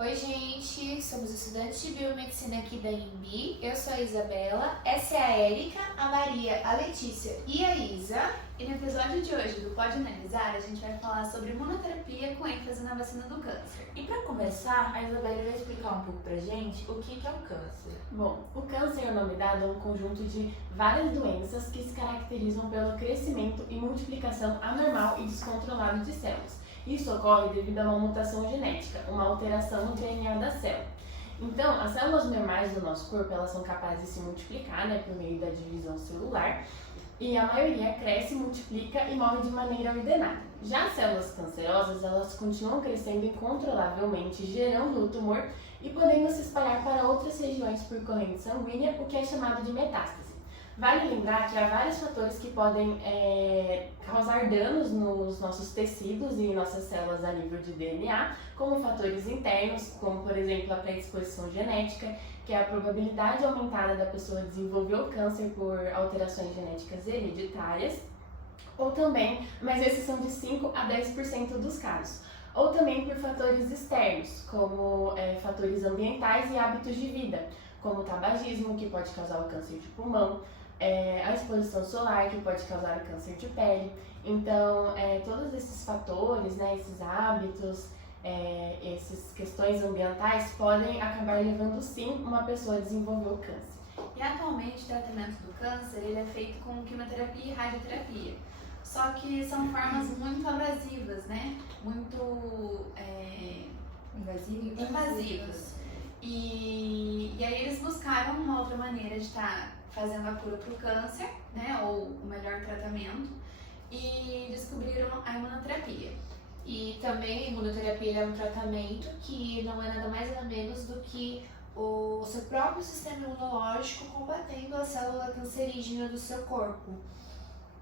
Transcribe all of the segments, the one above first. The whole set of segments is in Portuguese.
Oi, gente, somos estudantes de biomedicina aqui da IMB. Eu sou a Isabela, essa é a Érica, a Maria, a Letícia e a Isa. E no episódio de hoje do Pode Analisar, a gente vai falar sobre imunoterapia com ênfase na vacina do câncer. E para começar, a Isabela vai explicar um pouco pra gente o que é o câncer. Bom, o câncer é o nome dado a um conjunto de várias doenças que se caracterizam pelo crescimento e multiplicação anormal e descontrolado de células. Isso ocorre devido a uma mutação genética, uma alteração no DNA da célula. Então, as células normais do nosso corpo, elas são capazes de se multiplicar, por meio da divisão celular, e a maioria cresce, multiplica e morre de maneira ordenada. Já as células cancerosas, elas continuam crescendo incontrolavelmente, gerando o tumor e podendo se espalhar para outras regiões por corrente sanguínea, o que é chamado de metástase. Vale lembrar que há vários fatores que podem causar danos nos nossos tecidos e nossas células a nível de DNA, como fatores internos, como por exemplo a predisposição genética, que é a probabilidade aumentada da pessoa desenvolver o câncer por alterações genéticas hereditárias, ou também, mas esses são de 5 a 10% dos casos, ou também por fatores externos, como fatores ambientais e hábitos de vida, como o tabagismo, que pode causar o câncer de pulmão, a exposição solar, que pode causar o câncer de pele. Então, todos esses fatores, esses hábitos, essas questões ambientais podem acabar levando sim uma pessoa a desenvolver o câncer. E atualmente o tratamento do câncer ele é feito com quimioterapia e radioterapia. Só que são formas muito abrasivas, muito invasivas. E aí eles buscaram uma outra maneira de estar fazendo a cura para o câncer, ou o melhor tratamento, e descobriram a imunoterapia. E também a imunoterapia é um tratamento que não é nada mais nada menos do que o seu próprio sistema imunológico combatendo a célula cancerígena do seu corpo.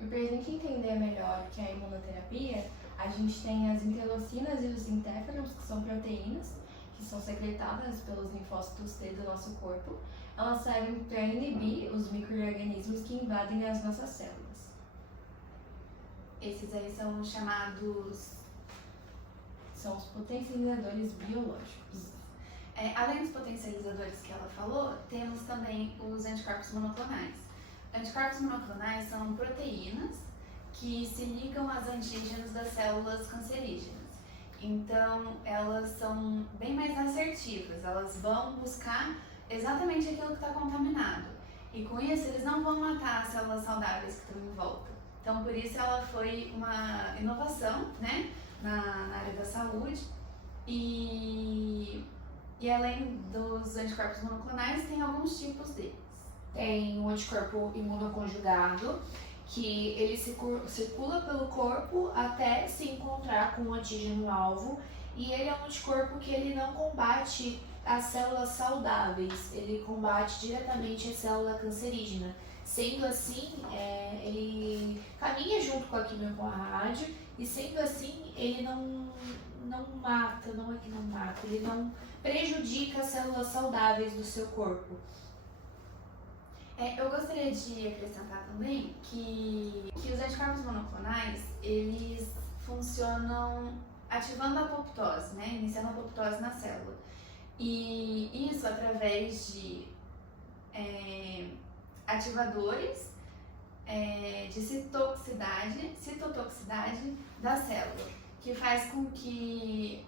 E para a gente entender melhor o que é a imunoterapia, a gente tem as interleucinas e os interferons, que são proteínas que são secretadas pelos linfócitos T do nosso corpo. Elas servem para inibir os micro-organismos que invadem as nossas células. Esses aí são chamados... São os potencializadores biológicos. Além dos potencializadores que ela falou, temos também os anticorpos monoclonais. Anticorpos monoclonais são proteínas que se ligam às antígenos das células cancerígenas. Então, elas são bem mais assertivas, elas vão buscar exatamente aquilo que está contaminado. E com isso, eles não vão matar as células saudáveis que estão em volta. Então, por isso ela foi uma inovação, na área da saúde. E além dos anticorpos monoclonais, tem alguns tipos deles. Tem o anticorpo imunoconjugado, que ele circula pelo corpo até se encontrar com o antígeno-alvo, e ele é um anticorpo que ele não combate as células saudáveis, ele combate diretamente a célula cancerígena. Sendo assim, ele caminha junto com a quimio com a rádio, e sendo assim, ele não mata, não é que não mata, ele não prejudica as células saudáveis do seu corpo. Eu gostaria de acrescentar também que os anticorpos monoclonais, eles funcionam ativando a apoptose, iniciando a apoptose na célula. E isso através de ativadores de citotoxicidade da célula, que faz com que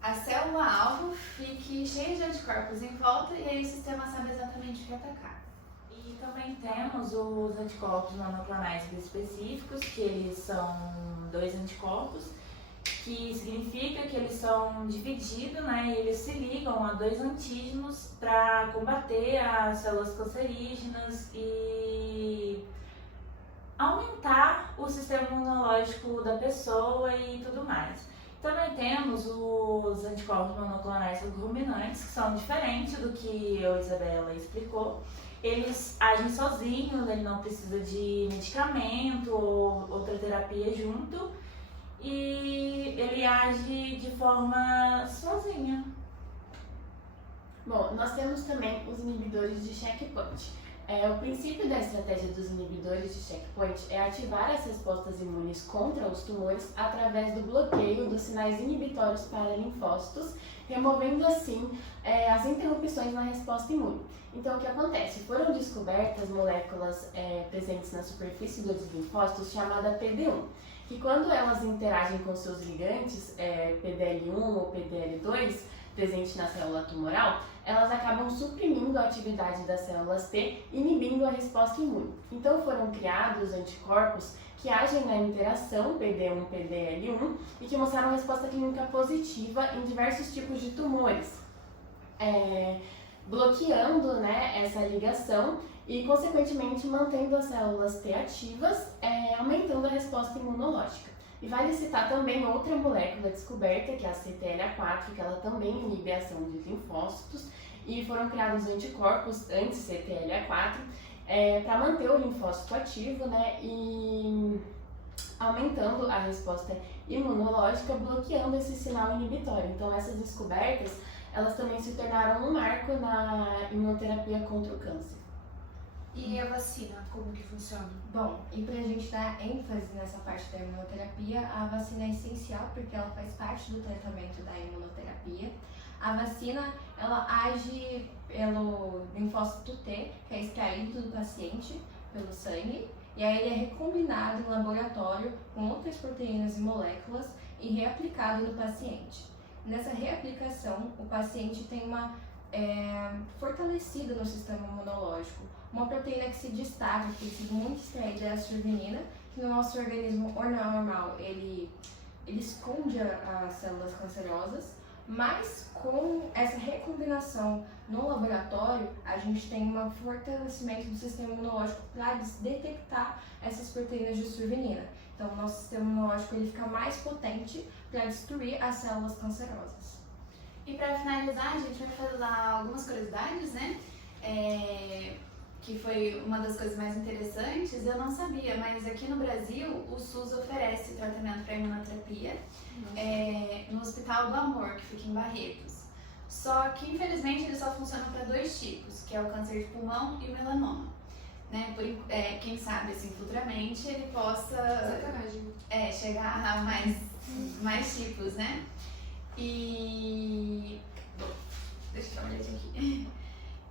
a célula-alvo fique cheia de anticorpos em volta e aí o sistema sabe exatamente o que atacar. E também temos os anticorpos monoclonais específicos, que eles são 2 anticorpos, que significa que eles são divididos, e eles se ligam a 2 antígenos para combater as células cancerígenas e aumentar o sistema imunológico da pessoa e tudo mais. Também temos os anticorpos monoclonais recombinantes, que são diferentes do que a Isabela explicou. Eles agem sozinhos, ele não precisa de medicamento ou outra terapia junto, e ele age de forma sozinha. Bom, nós temos também os inibidores de checkpoint. O princípio da estratégia dos inibidores de checkpoint é ativar as respostas imunes contra os tumores através do bloqueio dos sinais inibitórios para linfócitos, removendo assim as interrupções na resposta imune. Então, o que acontece? Foram descobertas moléculas presentes na superfície dos linfócitos chamada PD-1, que quando elas interagem com seus ligantes, PDL1 ou PDL2, presente na célula tumoral, elas acabam suprimindo a atividade das células T, inibindo a resposta imune. Então foram criados anticorpos que agem na interação PD1-PDL1 e que mostraram resposta clínica positiva em diversos tipos de tumores, bloqueando, né, essa ligação e, consequentemente, mantendo as células T ativas, aumentando a resposta imunológica. E vale citar também outra molécula descoberta, que é a CTLA4, que ela também inibe a ação de linfócitos, e foram criados anticorpos anti-CTLA4 para manter o linfócito ativo, né, e aumentando a resposta imunológica, bloqueando esse sinal inibitório. Então, essas descobertas, elas também se tornaram um marco na imunoterapia contra o câncer. E a vacina, como que funciona? Bom, e pra gente dar ênfase nessa parte da imunoterapia, a vacina é essencial porque ela faz parte do tratamento da imunoterapia. A vacina, ela age pelo linfócito T, que é extraído do paciente pelo sangue, e aí ele é recombinado em laboratório com outras proteínas e moléculas e reaplicado no paciente. Nessa reaplicação, o paciente tem uma fortalecida no sistema imunológico. Uma proteína que se destaca, que tem sido muito extraída, é a cervinina, que no nosso organismo normal ele esconde as células cancerosas, mas com essa recombinação no laboratório, a gente tem um fortalecimento do sistema imunológico para detectar essas proteínas de cervinina. Então, o nosso sistema imunológico ele fica mais potente para destruir as células cancerosas. E para finalizar, a gente vai falar algumas curiosidades, né? Que foi uma das coisas mais interessantes, eu não sabia, mas aqui no Brasil o SUS oferece tratamento para imunoterapia no Hospital do Amor, que fica em Barretos. Só que infelizmente ele só funciona para 2 tipos, que é o câncer de pulmão e o melanoma. Né? Quem sabe, assim, futuramente ele possa chegar a mais tipos, né? E... deixa eu dar uma olhadinha aqui.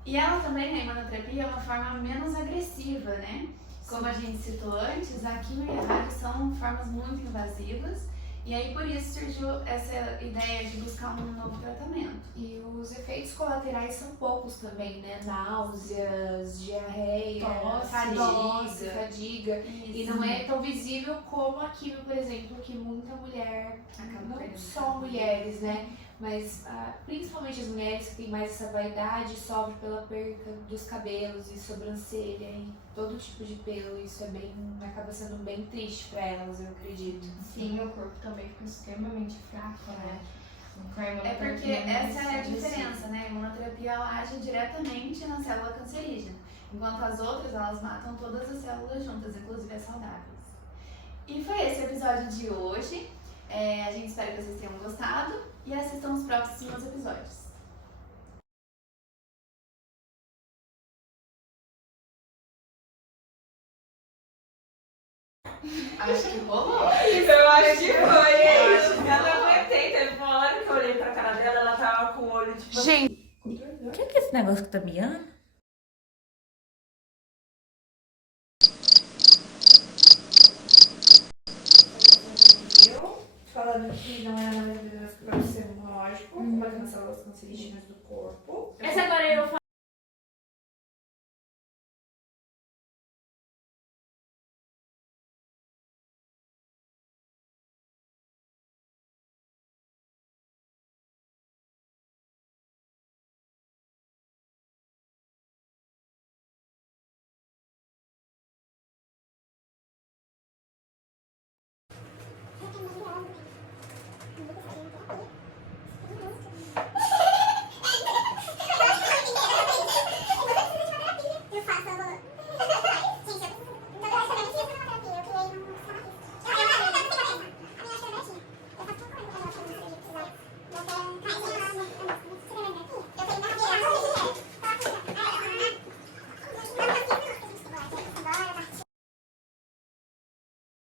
E ela também, a imunoterapia, é uma forma menos agressiva, né? Como a gente citou antes, a quimio e a rádio são formas muito invasivas. E aí, por isso, surgiu essa ideia de buscar um novo tratamento. E os efeitos colaterais são poucos também, né? Náuseas, diarreia, tosse, fadiga. Isso. E não é tão visível como a quimio, por exemplo, que muita mulher, não só mulheres, né? Mas principalmente as mulheres que têm mais essa vaidade sofrem pela perca dos cabelos e sobrancelha e todo tipo de pelo. Isso acaba sendo bem triste para elas, eu acredito. Sim, o corpo também fica extremamente fraco, né? É porque essa é a diferença, né? A imunoterapia ela age diretamente na célula cancerígena, enquanto as outras elas matam todas as células juntas, inclusive as saudáveis. E foi esse o episódio de hoje. A gente espera que vocês tenham gostado e assistam os próximos episódios. Acho que rolou. Eu acho que foi. Eu não aguentei. Teve uma hora que eu olhei pra cara dela, ela tava com o olho tipo. Gente, o que é esse negócio que tá miando? Falando que não é análise do sistema imunológico, combatendo as células cancerígenas do corpo. Essa agora eu